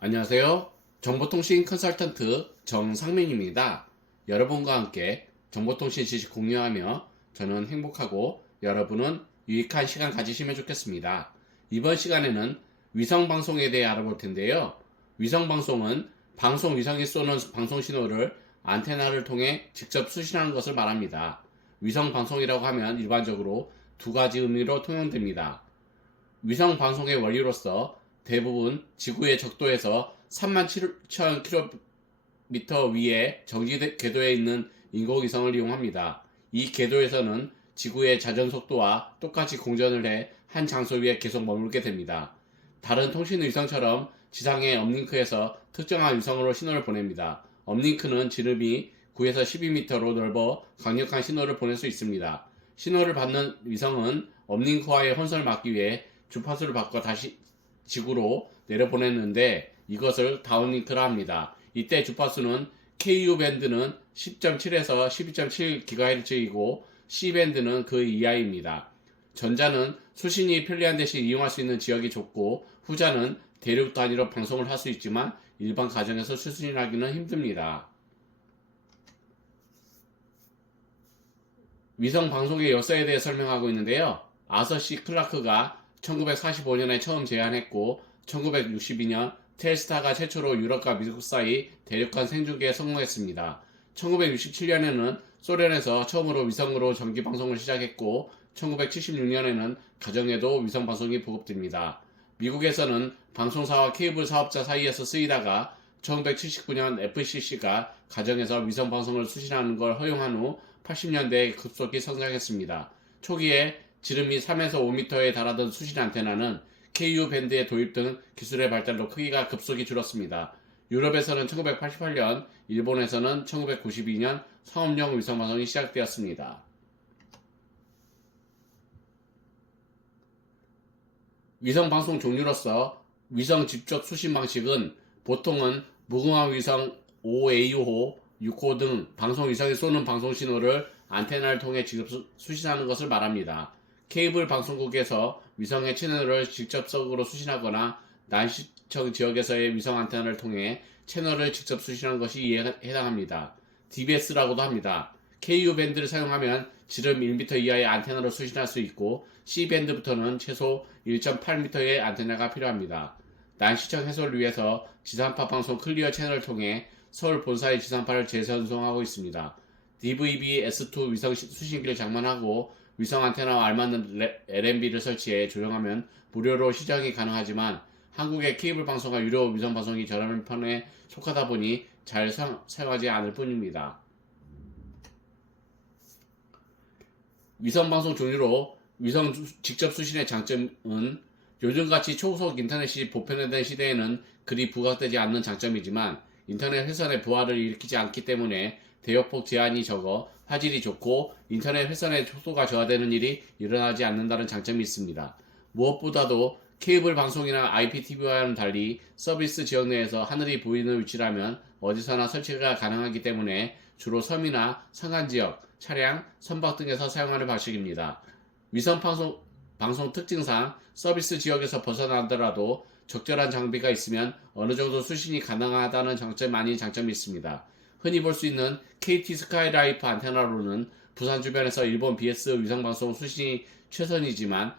안녕하세요. 정보통신 컨설턴트 정상민입니다. 여러분과 함께 정보통신 지식 공유하며 저는 행복하고 여러분은 유익한 시간 가지시면 좋겠습니다. 이번 시간에는 위성방송에 대해 알아볼 텐데요. 위성방송은 방송 위성이 쏘는 방송 신호를 안테나를 통해 직접 수신하는 것을 말합니다. 위성방송이라고 하면 일반적으로 두 가지 의미로 통용됩니다. 위성방송의 원리로서 대부분 지구의 적도에서 37,000km 위에 정지 궤도에 있는 인공위성을 이용합니다. 이 궤도에서는 지구의 자전 속도와 똑같이 공전을 해 한 장소 위에 계속 머물게 됩니다. 다른 통신 위성처럼 지상의 업링크에서 특정한 위성으로 신호를 보냅니다. 업링크는 지름이 9에서 12m로 넓어 강력한 신호를 보낼 수 있습니다. 신호를 받는 위성은 업링크와의 혼선을 막기 위해 주파수를 바꿔 다시 지구로 내려보냈는데 이것을 다운링크라 합니다. 이때 주파수는 KU 밴드는 10.7에서 12.7GHz이고 C 밴드는 그 이하입니다. 전자는 수신이 편리한 대신 이용할 수 있는 지역이 좁고 후자는 대륙 단위로 방송을 할 수 있지만 일반 가정에서 수신하기는 힘듭니다. 위성 방송의 역사에 대해 설명하고 있는데요. 아서 C 클라크가 1945년에 처음 제안했고 1962년 텔스타가 최초로 유럽과 미국 사이 대륙간 생중계에 성공했습니다. 1967년에는 소련에서 처음으로 위성으로 전기 방송을 시작했고 1976년에는 가정에도 위성 방송이 보급됩니다. 미국에서는 방송사와 케이블 사업자 사이에서 쓰이다가 1979년 FCC가 가정에서 위성 방송을 수신하는 걸 허용한 후 80년대에 급속히 성장했습니다. 초기에 지름이 3에서 5m에 달하던 수신 안테나는 KU 밴드의 도입 등 기술의 발달로 크기가 급속히 줄었습니다. 유럽에서는 1988년, 일본에서는 1992년 상업용 위성 방송이 시작되었습니다. 위성 방송 종류로서 위성 직접 수신 방식은 보통은 무궁화 위성 5AO, 6호 등 방송 위성이 쏘는 방송 신호를 안테나를 통해 직접 수신하는 것을 말합니다. 케이블 방송국에서 위성의 채널을 직접적으로 수신하거나 난시청 지역에서의 위성 안테나를 통해 채널을 직접 수신하는 것이 이에 해당합니다. DBS라고도 합니다. KU 밴드를 사용하면 지름 1m 이하의 안테나로 수신할 수 있고 C 밴드부터는 최소 1.8m의 안테나가 필요합니다. 난시청 해소를 위해서 지상파 방송 클리어 채널을 통해 서울 본사의 지상파를 재전송하고 있습니다. DVB-S2 위성 수신기를 장만하고 위성 안테나와 알맞는 LNB를 설치해 조정하면 무료로 시작이 가능하지만 한국의 케이블 방송과 유료 위성 방송이 저렴한 편에 속하다 보니 잘 사용하지 않을 뿐입니다. 위성 방송 종류로 위성 직접 수신의 장점은 요즘같이 초속 인터넷이 보편화된 시대에는 그리 부각되지 않는 장점이지만 인터넷 회선의 부하를 일으키지 않기 때문에 대역폭 제한이 적어 화질이 좋고 인터넷 회선의 속도가 저하되는 일이 일어나지 않는다는 장점이 있습니다. 무엇보다도 케이블 방송이나 IPTV와는 달리 서비스 지역 내에서 하늘이 보이는 위치라면 어디서나 설치가 가능하기 때문에 주로 섬이나 산간지역, 차량, 선박 등에서 사용하는 방식입니다. 위성 방송 특징상 서비스 지역에서 벗어나더라도 적절한 장비가 있으면 어느 정도 수신이 가능하다는 장점 아닌 장점이 있습니다. 흔히 볼 수 있는 KT 스카이라이프 안테나로는 부산 주변에서 일본 BS 위성방송 수신이 최선이지만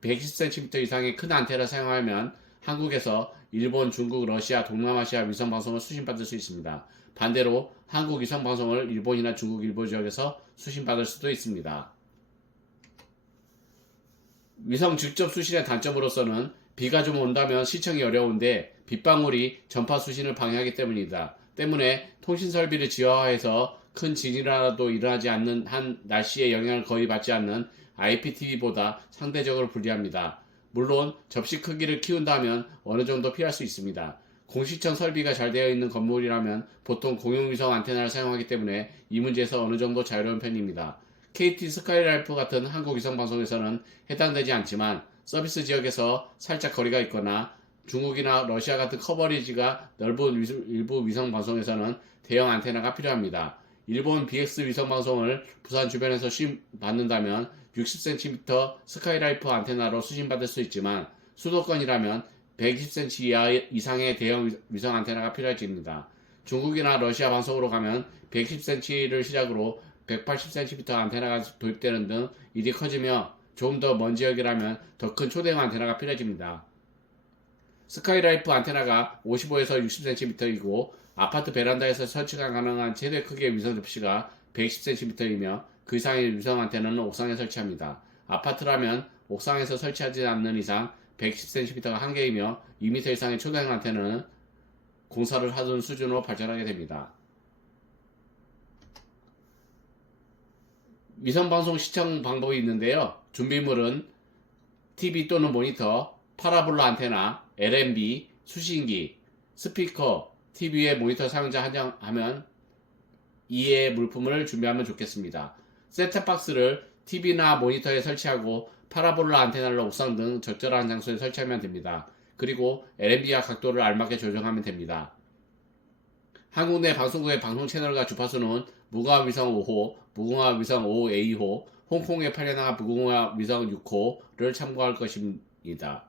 120cm 이상의 큰 안테나를 사용하면 한국에서 일본, 중국, 러시아, 동남아시아 위성방송을 수신받을 수 있습니다. 반대로 한국 위성방송을 일본이나 중국 일부 지역에서 수신받을 수도 있습니다. 위성 직접 수신의 단점으로서는 비가 좀 온다면 시청이 어려운데 빗방울이 전파 수신을 방해하기 때문에 통신 설비를 지하화해서 큰 지진이라도 일어나지 않는 한 날씨의 영향을 거의 받지 않는 IPTV보다 상대적으로 불리합니다. 물론 접시 크기를 키운다면 어느 정도 피할 수 있습니다. 공시청 설비가 잘 되어 있는 건물이라면 보통 공용위성 안테나를 사용하기 때문에 이 문제에서 어느 정도 자유로운 편입니다. KT 스카이라이프 같은 한국 위성 방송에서는 해당되지 않지만 서비스 지역에서 살짝 거리가 있거나 중국이나 러시아 같은 커버리지가 넓은 일부 위성 방송에서는 대형 안테나가 필요합니다. 일본 BX 위성 방송을 부산 주변에서 수신받는다면 60cm 스카이라이프 안테나로 수신받을 수 있지만 수도권이라면 120cm 이상의 대형 위성 안테나가 필요해집니다. 중국이나 러시아 방송으로 가면 110cm를 시작으로 180cm 안테나가 도입되는 등 일이 커지며 좀 더 먼 지역이라면 더 큰 초대형 안테나가 필요해집니다. 스카이라이프 안테나가 55에서 60cm이고 아파트 베란다에서 설치가 가능한 최대 크기의 위성 접시가 110cm이며 그 이상의 위성 안테나는 옥상에 설치합니다. 아파트라면 옥상에서 설치하지 않는 이상 110cm가 한계이며 2m 이상의 초대형 안테나는 공사를 하던 수준으로 발전하게 됩니다. 위성방송 시청 방법이 있는데요. 준비물은 TV 또는 모니터, 파라볼라 안테나, LNB, 수신기, 스피커, TV의 모니터 사용자 한정하면 이의 물품을 준비하면 좋겠습니다. 셋탑박스를 TV나 모니터에 설치하고 파라볼라 안테나를 옥상 등 적절한 장소에 설치하면 됩니다. 그리고 LNB와 각도를 알맞게 조정하면 됩니다. 한국 내 방송국의 방송 채널과 주파수는 무궁화 위성 5호, 무궁화 위성 5A호, 홍콩의 팔려나가 무궁화 위성 6호를 참고할 것입니다.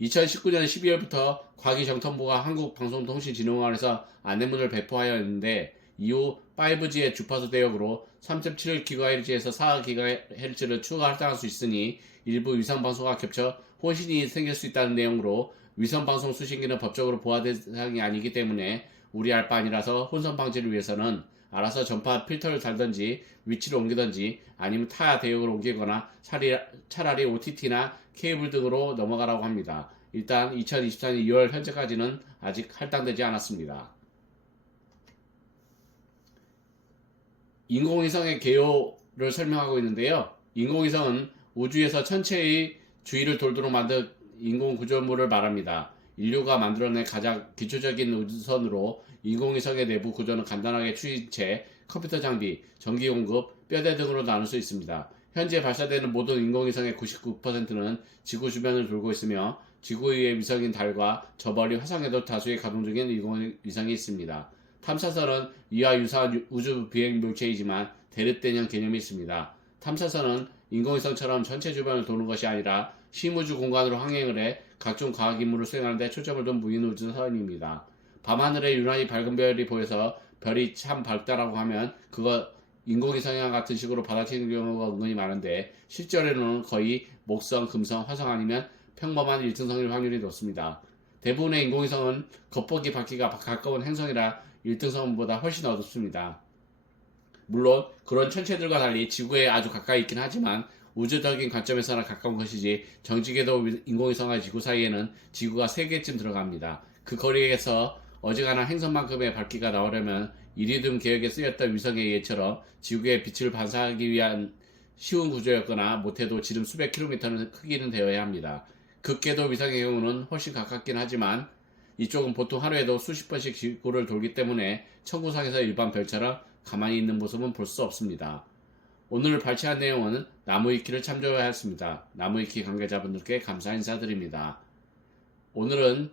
2019년 12월부터 과기정통부가 한국방송통신진흥원에서 안내문을 배포하였는데 이후 5G의 주파수 대역으로 3.7GHz에서 4GHz를 추가 할당할 수 있으니 일부 위성방송과 겹쳐 혼신이 생길 수 있다는 내용으로 위성방송 수신기는 법적으로 보호 대상이 아니기 때문에 우리 알 바 아니라서 혼선 방지를 위해서는 알아서 전파 필터를 달든지 위치를 옮기든지 아니면 타 대역을 옮기거나 차라리 OTT나 케이블 등으로 넘어가라고 합니다. 일단 2024년 2월 현재까지는 아직 할당되지 않았습니다. 인공위성의 개요를 설명하고 있는데요. 인공위성은 우주에서 천체의 주위를 돌도록 만든 인공구조물을 말합니다. 인류가 만들어낸 가장 기초적인 우주선으로 인공위성의 내부 구조는 간단하게 추진체, 컴퓨터 장비, 전기 공급, 뼈대 등으로 나눌 수 있습니다. 현재 발사되는 모든 인공위성의 99%는 지구 주변을 돌고 있으며 지구 위의 위성인 달과 저 멀리 화성에도 다수의 가동 중인 인공위성이 있습니다. 탐사선은 이와 유사한 우주 비행 물체이지만 대립대형 개념이 있습니다. 탐사선은 인공위성처럼 전체 주변을 도는 것이 아니라 심우주 공간으로 항행을 해 각종 과학 임무를 수행하는 데 초점을 둔 무인우주선입니다. 밤하늘에 유난히 밝은 별이 보여서 별이 참 밝다라고 하면 그거 인공위성이랑 같은 식으로 받아치는 경우가 은근히 많은데 실제로는 거의 목성, 금성, 화성 아니면 평범한 1등성일 확률이 높습니다. 대부분의 인공위성은 겉보기 받기가 가까운 행성이라 1등성보다 훨씬 어둡습니다. 물론 그런 천체들과 달리 지구에 아주 가까이 있긴 하지만 우주적인 관점에서나 가까운 것이지 정지궤도 인공위성과 지구 사이에는 지구가 3개쯤 들어갑니다. 그 거리에서 어지간한 행성만큼의 밝기가 나오려면 이리듐 계획에 쓰였던 위성의 예처럼 지구에 빛을 반사하기 위한 쉬운 구조였거나 못해도 지름 수백 킬로미터는 크기는 되어야 합니다. 극궤도 위성의 경우는 훨씬 가깝긴 하지만 이쪽은 보통 하루에도 수십 번씩 지구를 돌기 때문에 천구상에서 일반 별처럼 가만히 있는 모습은 볼 수 없습니다. 오늘 발췌한 내용은 나무위키를 참조하였습니다. 나무위키 관계자분들께 감사 인사드립니다. 오늘은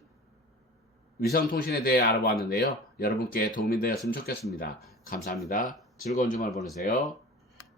위성통신에 대해 알아보았는데요. 여러분께 도움이 되었으면 좋겠습니다. 감사합니다. 즐거운 주말 보내세요.